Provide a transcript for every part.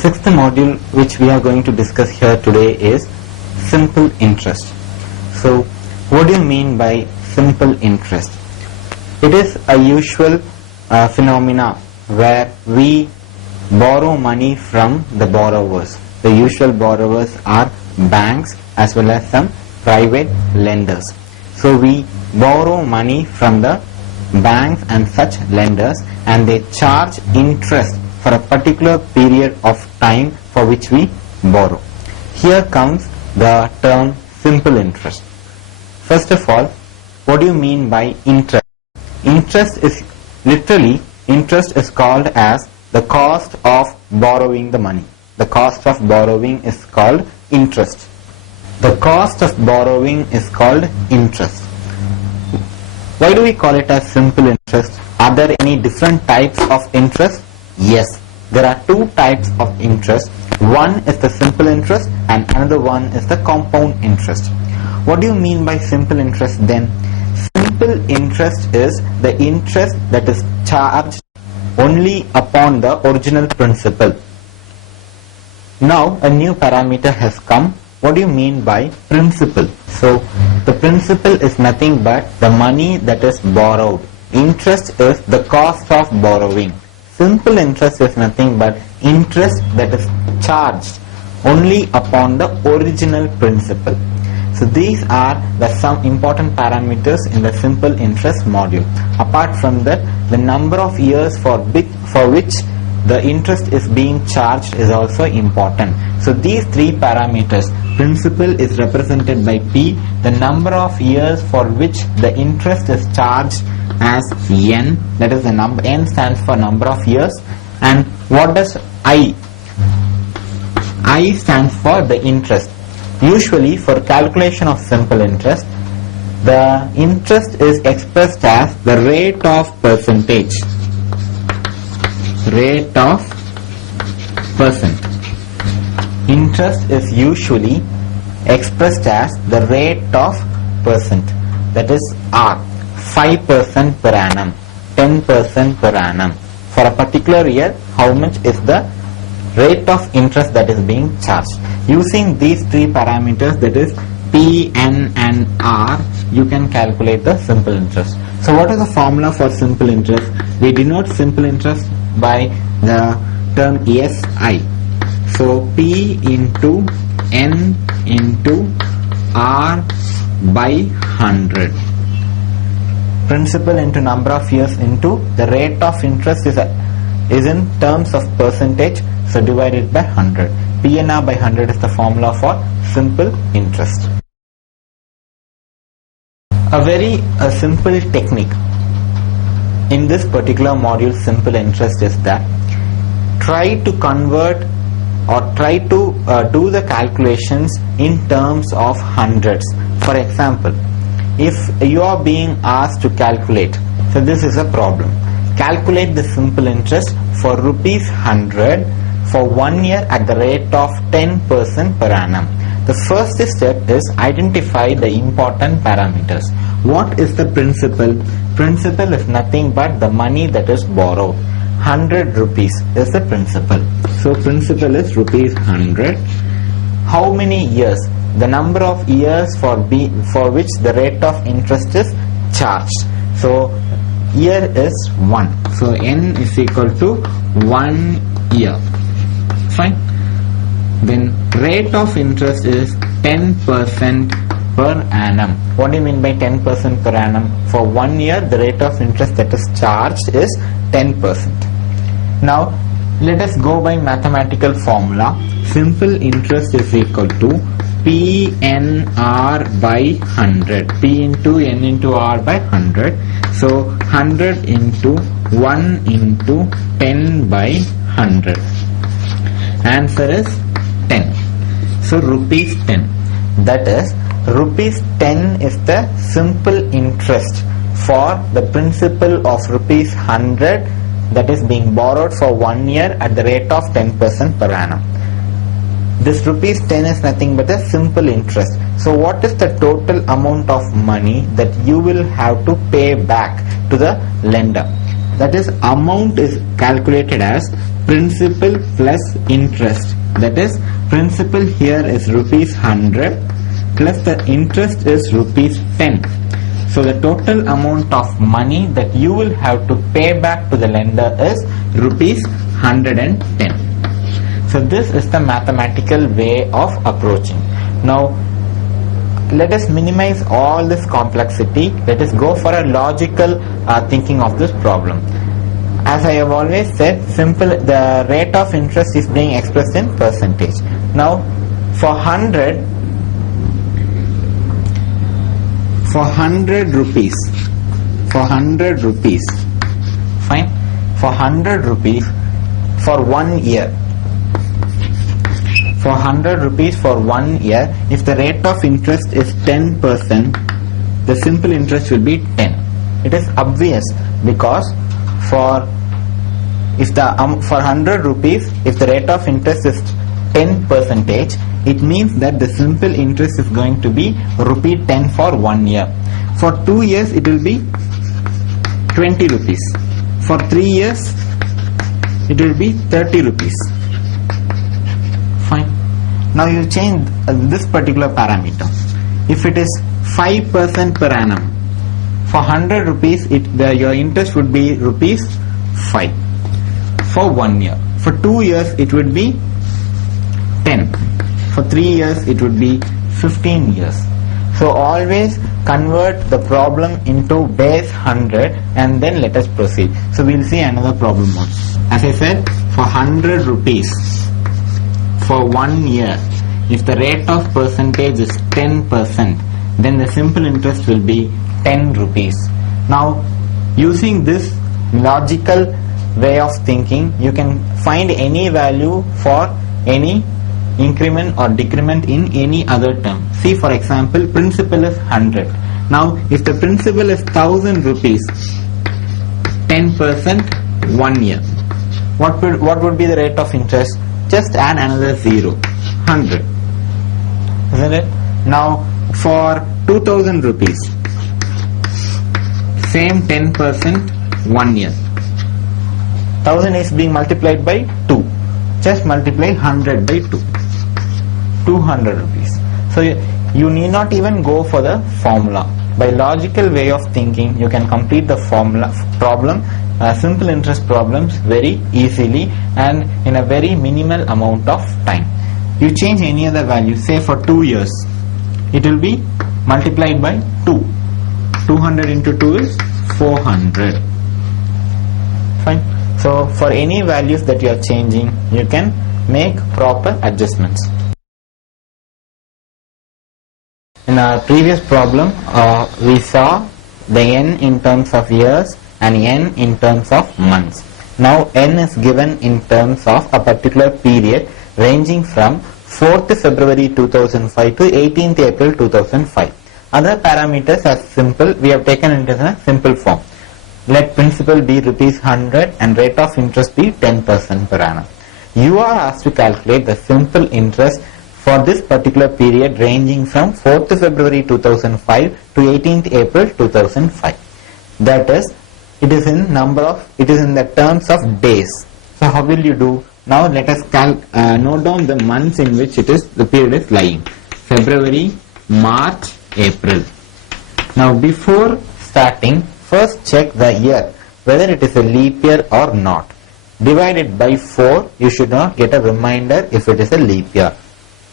sixth module which we are going to discuss here today is simple interest. So what do you mean by simple interest? It is a usual phenomena where we borrow money from the borrowers. The usual borrowers are banks as well as some private lenders. So we borrow money from the banks and such lenders, and they charge interest for a particular period of time for which we borrow. Here comes the term simple interest. First of all, what do you mean by interest? Interest is called as the cost of borrowing the money. The cost of borrowing is called interest. The cost of borrowing is called interest. Why do we call it as simple interest? Are there any different types of interest? Yes, there are two types of interest. One is the simple interest and another one is the compound interest. What do you mean by simple interest then? Simple interest is the interest that is charged only upon the original principal. Now a new parameter has come. What do you mean by principal? So the principal is nothing but the money that is borrowed. Interest is the cost of borrowing. Simple interest is nothing but interest that is charged only upon the original principal. So these are some important parameters in the simple interest module. Apart from that, the number of years for which the interest is being charged is also important. So these three parameters, principal is represented by P, the number of years for which the interest is charged as N, that is the number, N stands for number of years, and what does I? I stands for the interest. Usually for calculation of simple interest, the interest is expressed as the rate of percentage. Rate of percent. Interest is usually expressed as the rate of percent, that is R. 5% per annum, 10% per annum. For a particular year, how much is the rate of interest that is being charged? Using these three parameters, that is P, N and R, you can calculate the simple interest. So what is the formula for simple interest? We denote simple interest by the term SI. So P into N into R by 100. Principal into number of years into the rate of interest is in terms of percentage, so divided by 100. PNR by 100 is the formula for simple interest. A very simple technique in this particular module, simple interest, is that try to convert or try to do the calculations in terms of hundreds. For example, if you are being asked to calculate, so this is a problem. Calculate the simple interest for rupees 100 for 1 year at the rate of 10% per annum. The first step is identify the important parameters. What is the principal? Principal is nothing but the money that is borrowed. 100 rupees is the principal. So principal is rupees 100. How many years? The number of years for which the rate of interest is charged. So year is 1. So N is equal to 1 year. Fine. Then rate of interest is 10% per annum. What do you mean by 10% per annum? For 1 year, the rate of interest that is charged is 10%. Now let us go by mathematical formula. Simple interest is equal to PNR by 100. P into N into R by 100. So 100 into 1 into 10 by 100. Answer is 10. So rupees 10. That is, rupees 10 is the simple interest for the principal of rupees 100 that is being borrowed for 1 year at the rate of 10% per annum. This rupees 10 is nothing but a simple interest. So what is the total amount of money that you will have to pay back to the lender? That is, amount is calculated as principal plus interest. That is, principal here is rupees 100 plus the interest is rupees 10. So the total amount of money that you will have to pay back to the lender is rupees 110. So this is the mathematical way of approaching. Now let us minimize all this complexity. Let us go for a logical thinking of this problem. As I have always said, the rate of interest is being expressed in percentage. Now for 100 rupees, fine, for 100 rupees for 1 year, for 100 rupees for 1 year, if the rate of interest is 10%, the simple interest will be 10. It is obvious, because for 100 rupees, if the rate of interest is 10%, it means that the simple interest is going to be rupee 10 for 1 year. For 2 years it will be 20 rupees. For 3 years it will be 30 rupees. Fine. Now you change this particular parameter. If it is 5% per annum, for 100 rupees your interest would be rupees 5 for 1 year. For 2 years it would be 10. For 3 years it would be 15 years. So always convert the problem into base 100 and then let us proceed. So we will see another problem also. As I said, for 100 rupees for 1 year, if the rate of percentage is 10%, then the simple interest will be 10 rupees. Now using this logical way of thinking, you can find any value for any increment or decrement in any other term. See, for example, principal is 100. Now if the principal is 1000 rupees, 10% 1 year, what would be the rate of interest? Just add another 0, 100, isn't it? Now for 2000 rupees, same 10% 1 year. 1000 is being multiplied by 2. Just multiply 100 by 2. 200 rupees. So you need not even go for the formula. By logical way of thinking, you can complete the formula problem, simple interest problems very easily and in a very minimal amount of time. You change any other value, say for 2 years, it will be multiplied by 2. 200 into 2 is 400. Fine. So for any values that you are changing, you can make proper adjustments. In our previous problem, we saw the n in terms of years and n in terms of months. Now n is given in terms of a particular period ranging from 4th February 2005 to 18th April 2005. Other parameters are simple. We have taken it in a simple form. Let principal be rupees 100 and rate of interest be 10% per annum. You are asked to calculate the simple interest for this particular period ranging from 4th February 2005 to 18th April 2005. That is, it is in the terms of days. So how will you do? Now let us note down the months in which the period is lying. February, March, April. Now before starting, first check the year, whether it is a leap year or not. Divide it by 4, you should not get a reminder if it is a leap year.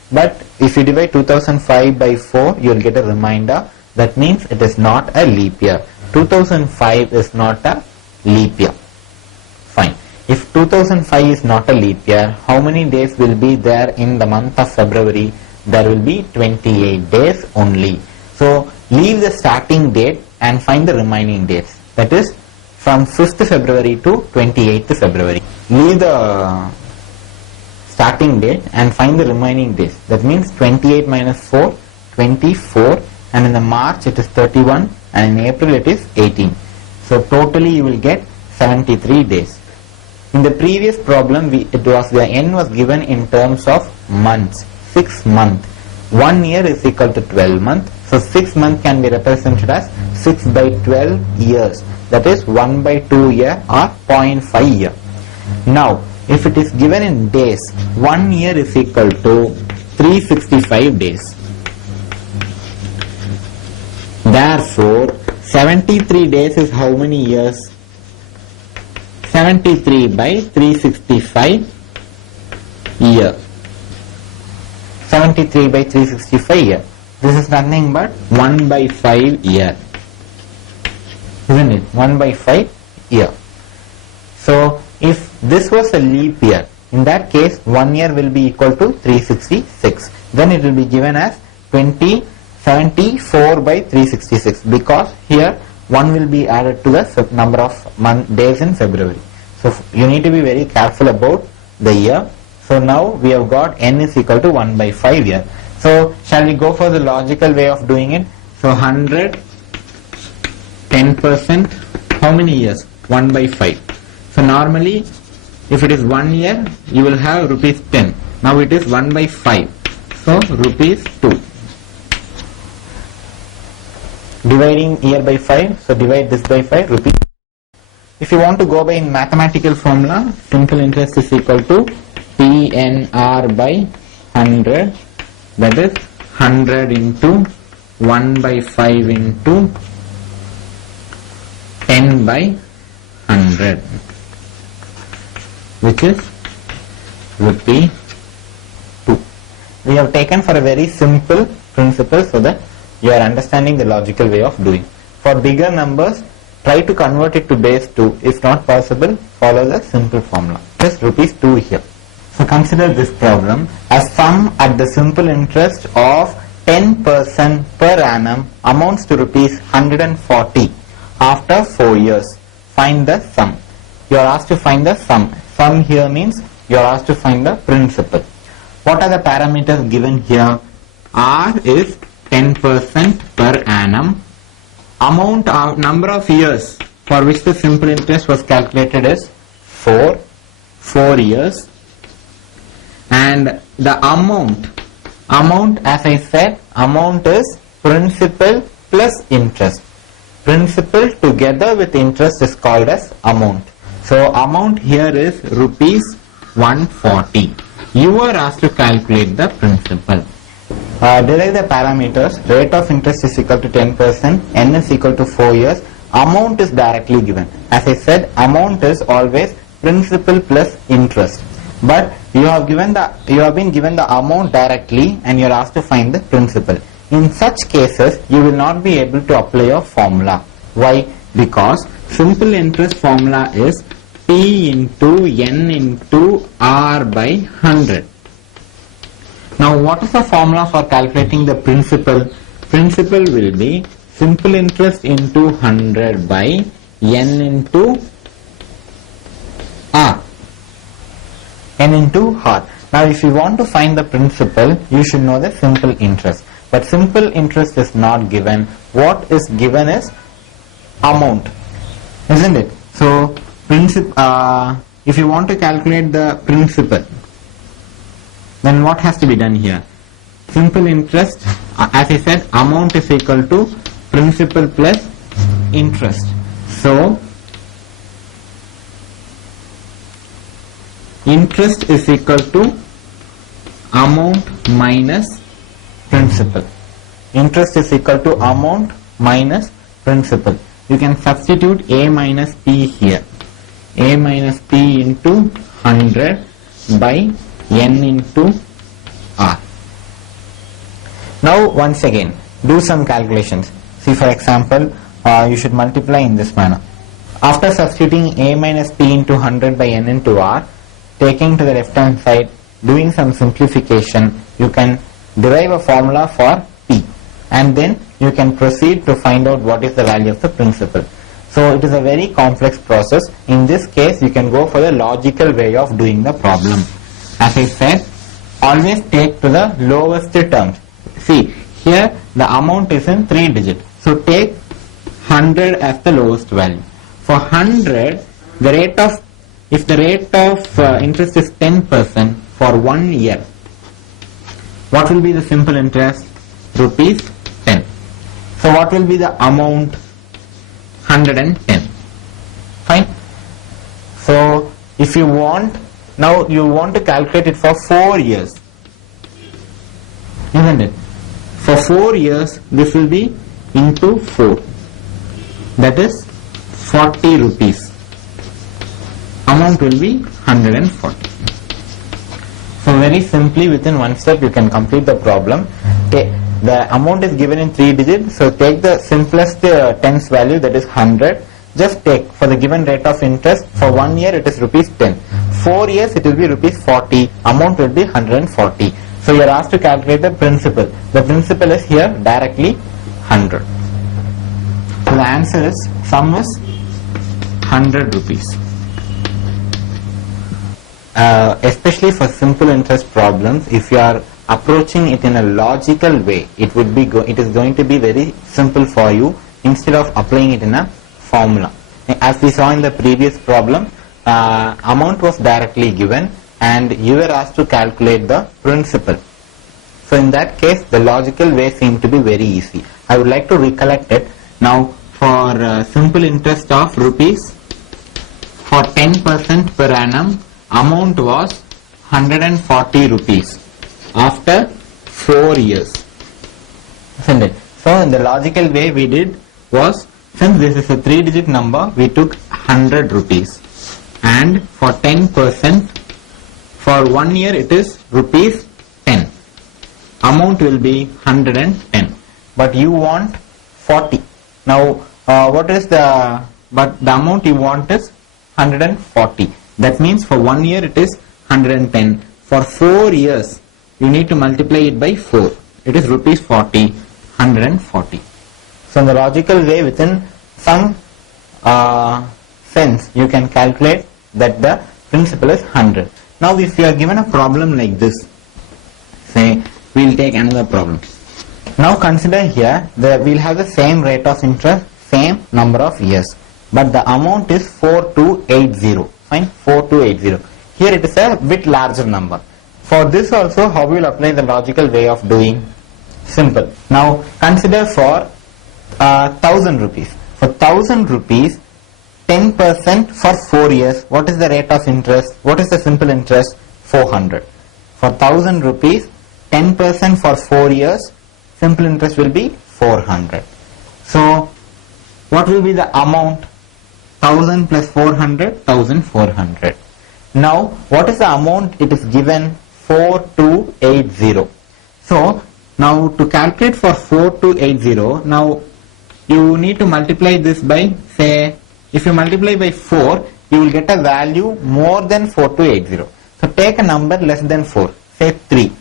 But if you divide 2005 by 4, you will get a reminder. That means it is not a leap year. 2005 is not a leap year. Fine. If 2005 is not a leap year, how many days will be there in the month of February? There will be 28 days only. So leave the starting date and find the remaining dates. That is from 5th February to 28th February. Leave the starting date and find the remaining days. That means 28 minus 4, 24, and in the March it is 31 and in April it is 18. So totally you will get 73 days. In the previous problem, the n was given in terms of months, 6 months. 1 year is equal to 12 months. So 6 months can be represented as 6 by 12 years. that is 1 by 2 year or 0.5 year. Now, if it is given in days, 1 year is equal to 365 days. Therefore, 73 days is how many years? 73 by 365 year. 73 by 365 year. This is nothing but 1 by 5 year. Isn't it? 1 by 5 year. So, if this was a leap year, in that case 1 year will be equal to 366. Then it will be given as 74 by 366, because here 1 will be added to the number of days in February. So you need to be very careful about the year. So now we have got n is equal to 1 by 5 year. So shall we go for the logical way of doing it? So 100, 10%, how many years? 1 by 5. So normally if it is 1 year, you will have rupees 10. Now it is 1 by 5. So rupees 2. Dividing year by 5, so divide this by 5, rupees. If you want to go by mathematical formula, simple interest is equal to PNR by 100, that is 100 into 1 by 5 into 10 by 100, which is rupee 2. We have taken for a very simple principle so that you are understanding the logical way of doing. For bigger numbers, try to convert it to base 2. If not possible, follow the simple formula. Just rupees 2 here. So consider this problem. A sum at the simple interest of 10% per annum amounts to rupees 140 after 4 years. Find the sum. You are asked to find the sum. Sum here means you are asked to find the principal. What are the parameters given here? R is 10% per annum. Amount of number of years for which the simple interest was calculated is 4 years, and the amount as I said, amount is principal plus interest. Principal together with interest is called as amount. So amount here is rupees 140. You are asked to calculate the principal. Derive the parameters. Rate of interest is equal to 10%, n is equal to 4 years, amount is directly given. As I said, amount is always principal plus interest. But you have been given the amount directly and you are asked to find the principal. In such cases, you will not be able to apply a formula. Why? Because simple interest formula is P into N into R by 100. Now what is the formula for calculating the principal? Principal will be simple interest into 100 by N into R. N into R. Now if you want to find the principal, you should know the simple interest. But simple interest is not given. What is given is amount. Isn't it? So if you want to calculate the principal, then what has to be done here? Simple interest, as I said, amount is equal to principal plus interest. So interest is equal to amount minus principal. Interest is equal to amount minus principal. You can substitute A minus P here. A minus P into 100 by N into R. Now once again, do some calculations. See, for example, you should multiply in this manner. After substituting A minus P into 100 by N into R, taking to the left hand side, doing some simplification, you can derive a formula for P, and then you can proceed to find out what is the value of the principal. So it is a very complex process. In this case, you can go for the logical way of doing the problem. As I said, always take to the lowest terms. See, here the amount is in 3 digits. So take 100 as the lowest value. For 100, if the rate of interest is 10% for 1 year, what will be the simple interest? Rupees 10. So what will be the amount? 110. So if you want, now you want to calculate it for 4 years, isn't it? For 4 years, this will be into 4. That is 40 rupees. Amount will be 140. So very simply, within one step you can complete the problem. The amount is given in 3 digits, so take the simplest tens value, that is 100. Just take for the given rate of interest. For 1 year it is rupees 10. 4 years it will be rupees 40. Amount will be 140. So you are asked to calculate the principal. The principal is here directly 100. So the answer is, sum is 100 rupees. Especially for simple interest problems, if you are approaching it in a logical way, it is going to be very simple for you, instead of applying it in a formula. As we saw in the previous problem, amount was directly given and you were asked to calculate the principal. So in that case, the logical way seemed to be very easy. I would like to recollect it. Now for simple interest of rupees, for 10% per annum, amount was 140 rupees after 4 years. Isn't it? So in the logical way we did was, since this is a 3-digit number, we took 100 rupees, and for 10%, for 1 year it is rupees 10. Amount will be 110, but you want 40. Now the amount you want is 140. That means for 1 year it is 110. For 4 years you need to multiply it by 4. It is rupees 40, 140. So in the logical way, within some sense, you can calculate that the principal is 100. Now if you are given a problem like this, say we will take another problem. Now consider here that we will have the same rate of interest, same number of years, but the amount is 4280. Fine, 4280. Here it is a bit larger number. For this also, how we will apply the logical way of doing? Simple. Now consider for 1000 rupees. For 1000 rupees, 10% for 4 years. What is the rate of interest? What is the simple interest? 400. For 1000 rupees, 10% for 4 years, simple interest will be 400. So what will be the amount? 1000 plus 400, 1400. Now what is the amount it is given? 4280. So now to calculate for 4280, now you need to multiply this by, say, if you multiply by 4, you will get a value more than 4280. So take a number less than 4, say 3.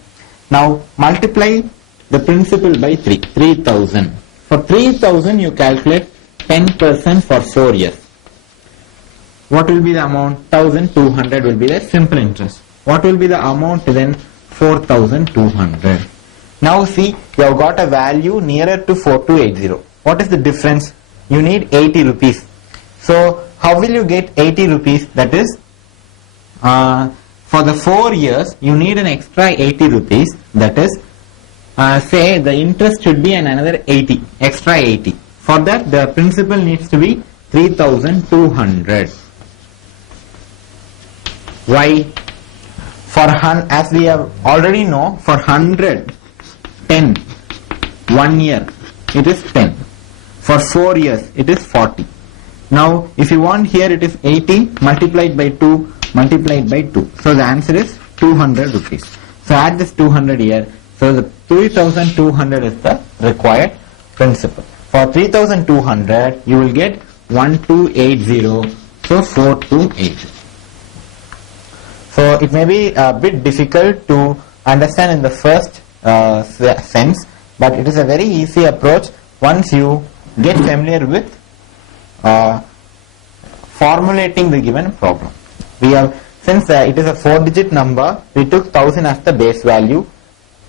Now multiply the principal by 3, 3000. For 3000 you calculate 10% for 4 years. What will be the amount? 1200 will be the simple interest. What will be the amount then? 4200. Now see, you have got a value nearer to 4280. What is the difference? You need 80 rupees. So how will you get 80 rupees? That is, for the 4 years, you need an extra 80 rupees. That is, say the interest should be another 80, extra 80. For that, the principal needs to be 3200. Why? As we have already know, for 100, 10, 1 year, it is 10. For 4 years, it is 40. Now, if you want here, it is 80 multiplied by 2, multiplied by 2. So the answer is 200 rupees. So add this 200 here. So the 3200 is the required principal. For 3200, you will get 1280. So 4280. So it may be a bit difficult to understand in the first sense, but it is a very easy approach once you get familiar with formulating the given problem. We have, since it is a 4-digit number, we took 1000 as the base value.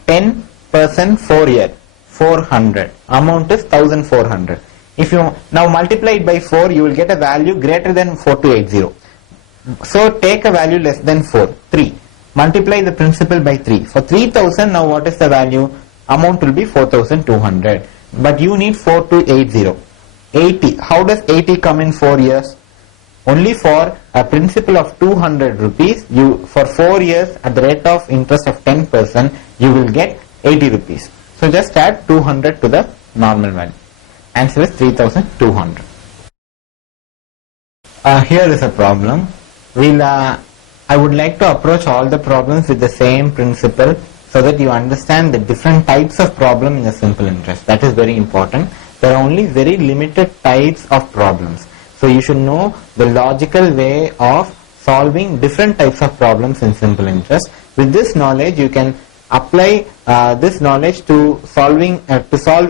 10% 4 year, 400. Amount is 1400. If you now multiply it by 4, you will get a value greater than 4280. So take a value less than 4, 3. Multiply the principal by 3. For 3000, now what is the value? Amount will be 4200. But you need 4280. 80. How does 80 come in 4 years? Only for a principal of 200 rupees, you for 4 years at the rate of interest of 10%, you will get 80 rupees. So just add 200 to the normal value. Answer is 3200. Here is a problem. I would like to approach all the problems with the same principle so that you understand the different types of problem in a simple interest. That is very important. There are only very limited types of problems. So you should know the logical way of solving different types of problems in simple interest. With this knowledge, you can apply this knowledge to solve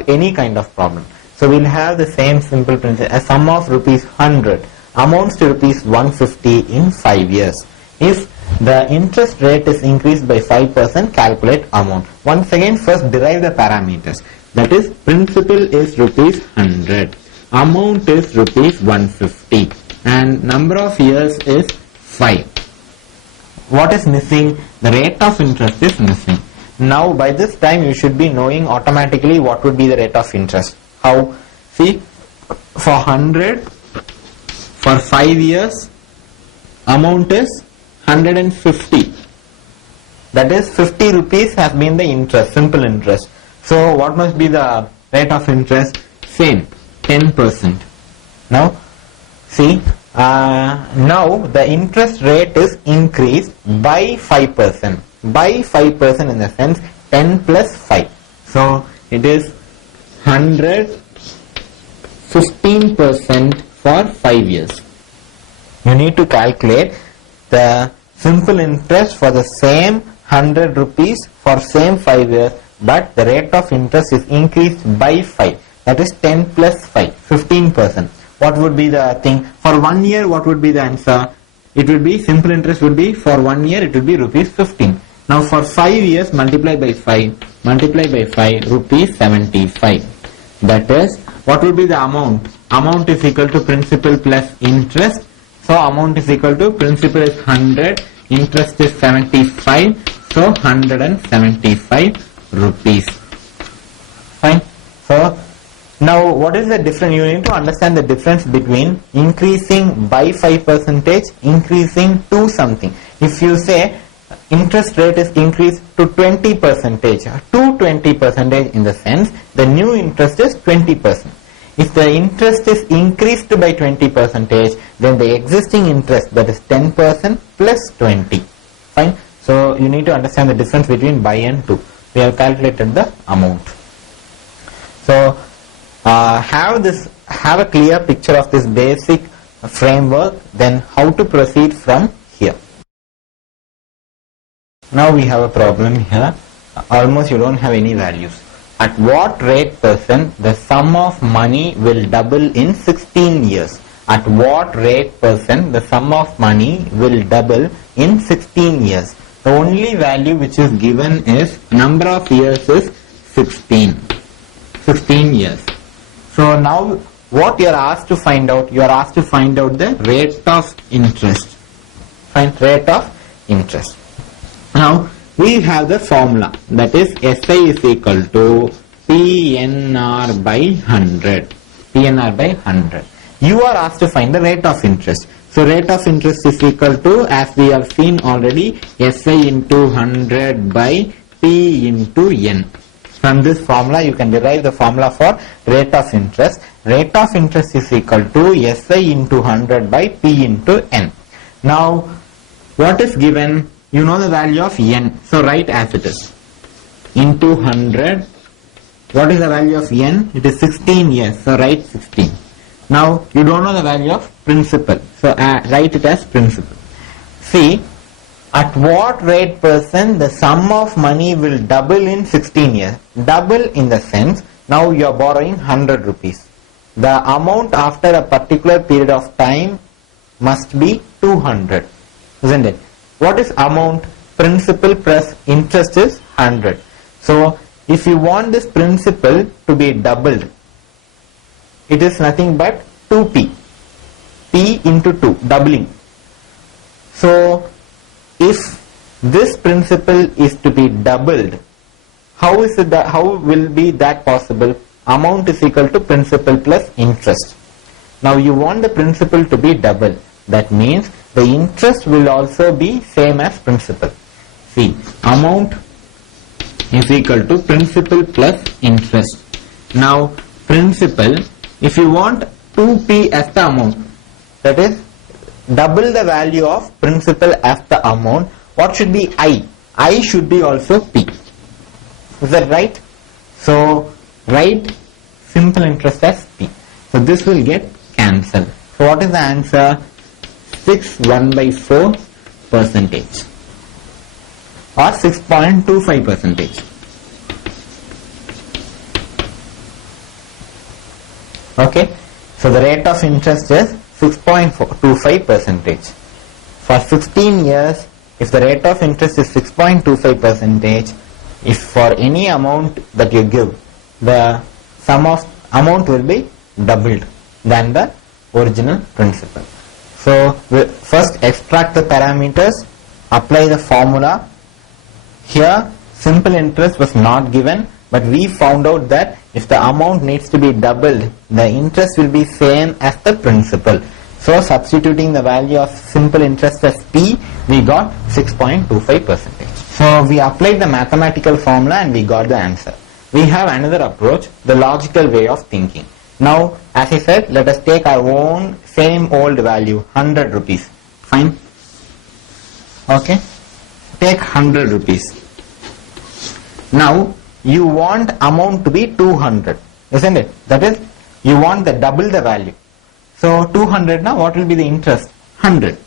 any kind of problem. So we'll have the same simple principle. A sum of rupees 100 amounts to rupees 150 in 5 years. If the interest rate is increased by 5%, calculate amount. Once again, first derive the parameters. That is, principal is rupees 100, amount is rupees 150, and number of years is 5. What is missing? The rate of interest is missing. Now by this time you should be knowing automatically what would be the rate of interest. How? See, for 100, for 5 years, amount is 150. That is 50 rupees has been the interest, simple interest. So what must be the rate of interest? Same, 10%. Now see, now the interest rate is increased by 5%. By 5% in the sense 10 plus 5. So it is 100, 15% for 5 years. You need to calculate the simple interest for the same 100 rupees for same 5 years, but the rate of interest is increased by 5. That is 10 plus 5, 15%. What would be the thing? For 1 year, what would be the answer? It would be, simple interest would be, for 1 year, it would be rupees 15. Now for 5 years, multiply by 5, rupees 75. That is, what would be the amount? Amount is equal to principal plus interest. So amount is equal to, principal is 100, interest is 75, so 175 rupees. Fine. So now what is the difference? You need to understand the difference between increasing by 5%, increasing to something. If you say interest rate is increased to 20%, to 20% in the sense the new interest is 20%. If the interest is increased by 20%, then the existing interest, that is 10% plus 20. Fine. So you need to understand the difference between by and to. We have calculated the amount. So have a clear picture of this basic framework, then how to proceed from here. Now we have a problem here. Almost you don't have any values. At what rate percent the sum of money will double in 16 years? At what rate percent the sum of money will double in 16 years? The only value which is given is number of years is 16 years. So now what you are asked to find out? You are asked to find out the rate of interest. Find rate of interest. Now we have the formula, that is SI is equal to PNR by 100. PNR by 100. You are asked to find the rate of interest. So rate of interest is equal to, as we have seen already, SI into 100 by P into N. From this formula you can derive the formula for rate of interest. Rate of interest is equal to SI into 100 by P into N. Now what is given? You know the value of N. So write as it is. Into 100. What is the value of N? It is 16 years. So write 16. Now you don't know the value of principal. So write it as principal. See, at what rate percent the sum of money will double in 16 years? Double in the sense, now you are borrowing 100 rupees. The amount after a particular period of time must be 200. Isn't it? What is amount? Principal plus interest is 100. So if you want this principal to be doubled, it is nothing but 2p. P into 2, doubling. So if this principal is to be doubled, how will be that possible? Amount is equal to principal plus interest. Now you want the principal to be double. That means the interest will also be same as principal. See, amount is equal to principal plus interest. Now principal, if you want 2p as the amount, that is double the value of principal as the amount, what should be I? I should be also p. Is that right? So write simple interest as p. So this will get cancelled. So what is the answer? 6/1/4 percentage or 6.25 percentage. Okay, so the rate of interest is 6.25 percentage. For 16 years, if the rate of interest is 6.25 percentage, if for any amount that you give, the sum of amount will be doubled than the original principal. So we first extract the parameters, apply the formula. Here simple interest was not given, but we found out that if the amount needs to be doubled, the interest will be same as the principal. So substituting the value of simple interest as p, we got 6.25 percentage. So we applied the mathematical formula and we got the answer. We have another approach, the logical way of thinking. Now, as I said, let us take our own same old value, 100 rupees. Fine. Okay. Take 100 rupees. Now, you want amount to be 200, isn't it? That is, you want the double the value. So 200 now, what will be the interest? 100.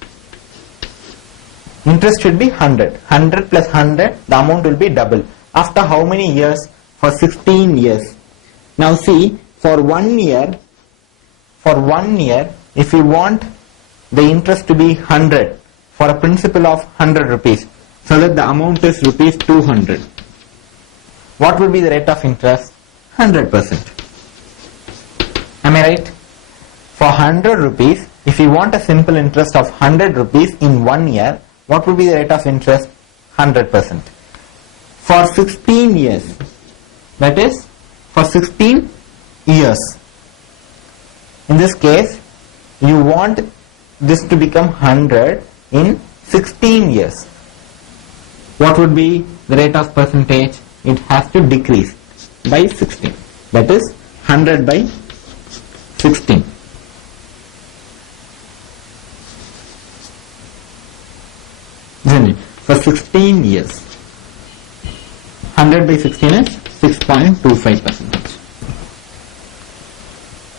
Interest should be 100. 100 plus 100, the amount will be double. After how many years? For 16 years. Now see, for 1 year, if you want the interest to be 100 for a principal of 100 rupees, so that the amount is rupees 200. What will be the rate of interest? 100%. Am I right? For 100 rupees, if you want a simple interest of 100 rupees in 1 year, what will be the rate of interest? 100%. For 16 years, that is for 16 years. In this case, you want this to become 100 in 16 years. What would be the rate of percentage? It has to decrease by 16. That is 100 by 16. For 16 years. 100 by 16 is 6.25 percentage.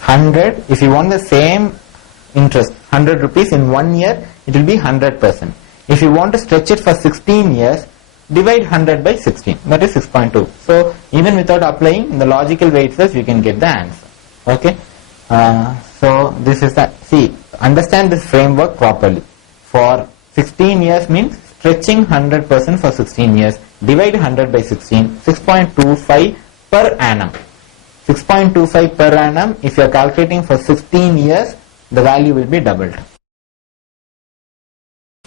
100, if you want the same interest, 100 rupees in 1 year, it will be 100%. If you want to stretch it for 16 years, divide 100 by 16, that is 6.2. So even without applying the logical way itself, you can get the answer. Okay. So this is that. See, understand this framework properly. For 16 years means stretching 100% for 16 years. Divide 100 by 16, 6.25 per annum. 6.25 per annum, if you are calculating for 16 years, the value will be doubled.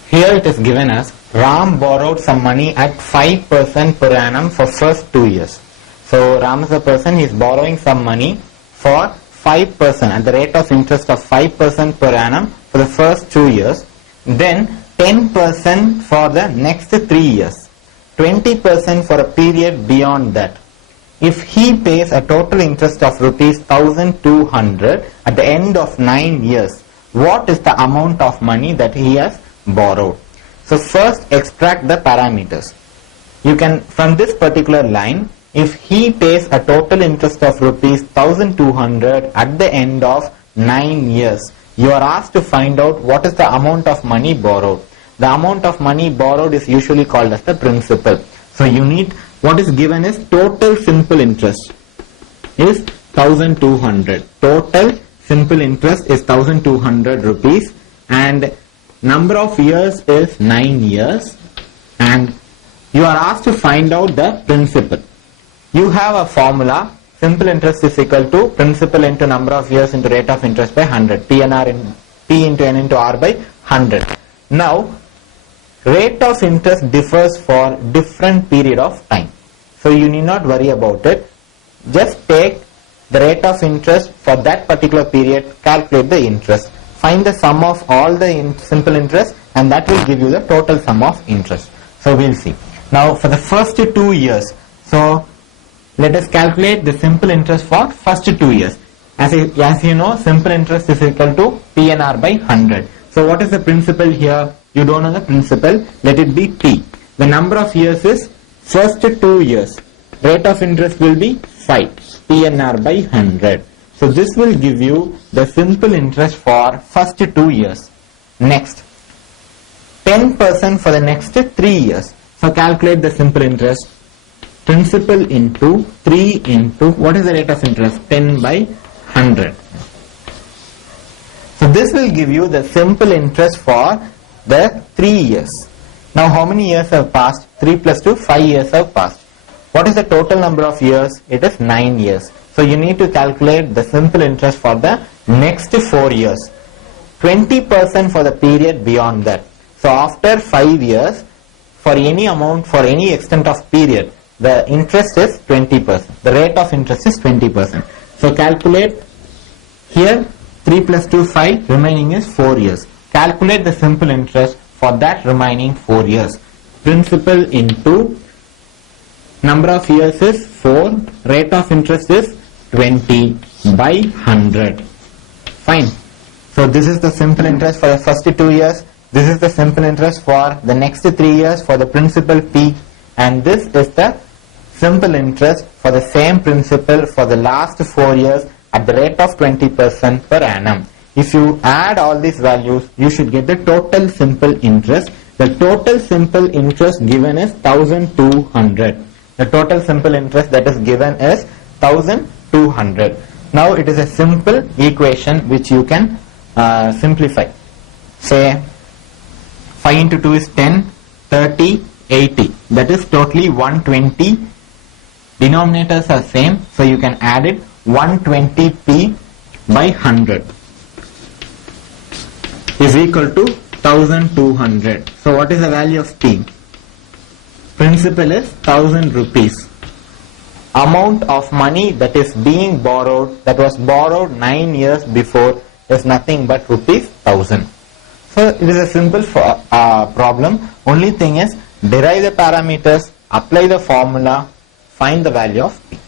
Here it is given as Ram borrowed some money at 5% per annum for first 2 years. So Ram is a person, he is borrowing some money for 5% at the rate of interest of 5% per annum for the first 2 years. Then 10% for the next 3 years. 20% for a period beyond that. If he pays a total interest of rupees 1200 at the end of 9 years, what is the amount of money that he has borrowed? So first extract the parameters. You can, from this particular line, if he pays a total interest of rupees 1200 at the end of 9 years, you are asked to find out what is the amount of money borrowed. The amount of money borrowed is usually called as the principal. So you need, what is given is total simple interest is 1200. Total simple interest is 1200 rupees and number of years is 9 years and you are asked to find out the principal. You have a formula, simple interest is equal to principal into number of years into rate of interest by 100. P into N into R by 100. Now, rate of interest differs for different period of time. So you need not worry about it. Just take the rate of interest for that particular period, calculate the interest. find the sum of all the simple interest, and that will give you the total sum of interest. So we'll see. Now for the first 2 years, so let us calculate the simple interest for first 2 years. As you know, simple interest is equal to PNR by 100. So what is the principal here? You don't know the principal. Let it be T. The number of years is first 2 years. Rate of interest will be 5. PNR by 100. So this will give you the simple interest for first 2 years. Next, 10% for the next 3 years. So calculate the simple interest. Principal into 3 into, what is the rate of interest? 10 by 100. So this will give you the simple interest for the 3 years. Now how many years have passed? 3 plus 2, 5 years have passed. What is the total number of years? It is 9 years. So you need to calculate the simple interest for the next 4 years. 20% for the period beyond that. So after 5 years, for any amount, for any extent of period, the interest is 20%. The rate of interest is 20%. So calculate here 3 plus 2, 5, remaining is 4 years. Calculate the simple interest for that remaining 4 years. Principal into number of years is 4, rate of interest is 20 by 100. Fine. So this is the simple interest for the first 2 years. This is the simple interest for the next 3 years for the principal P, and this is the simple interest for the same principal for the last 4 years at the rate of 20% per annum. If you add all these values, you should get the total simple interest. The total simple interest given is 1200. The total simple interest that is given is 1200. Now it is a simple equation which you can simplify. Say 5 into 2 is 10, 30, 80. That is totally 120. Denominators are same, so you can add it. 120p by 100 is equal to 1200. So what is the value of P? Principal is 1000 rupees. Amount of money that is being borrowed, that was borrowed 9 years before, is nothing but rupees 1000. So it is a simple problem. Only thing is, derive the parameters, apply the formula, find the value of P.